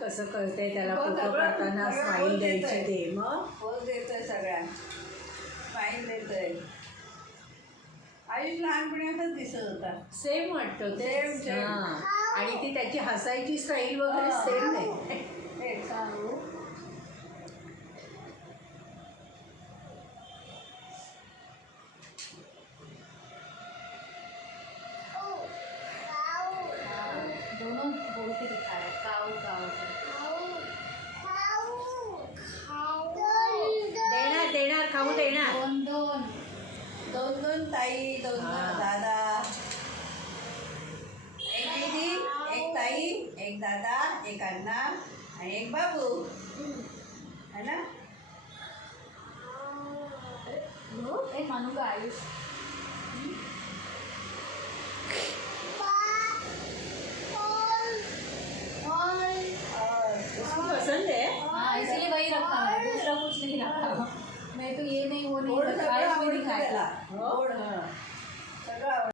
कसं कळतंय त्याला फोटो काढताना स्माईल द्यायची ते मग पोज देतोय सगळ्या स्माईल देतोय. आयुष लहानपणी असंच दिसत होता. सेम वाटतं ते. Same. हां. आणि ती त्याची हसायची स्टाईल वगैरे सेम आहे. हे सांगू दोनों बोलते दिखा रहा है काऊ काऊ देणार देणार खाऊ देणार. दोन दोन दोन दोन ताई, दोन दोन दादा, एक दीदी, एक ताई, एक दादा, एक अण्णा आणि एक बाबू है ना. ए मानू का आयुष उसको पसंद है. हाँ इसीलिए वही रखा है दूसरा कुछ नहीं रखा मैं तो ये नहीं वो नहीं गोड रखा सगळं आयुष में आवडतं दिखाया त्याला. गोड, हं. सगळं आवडतं.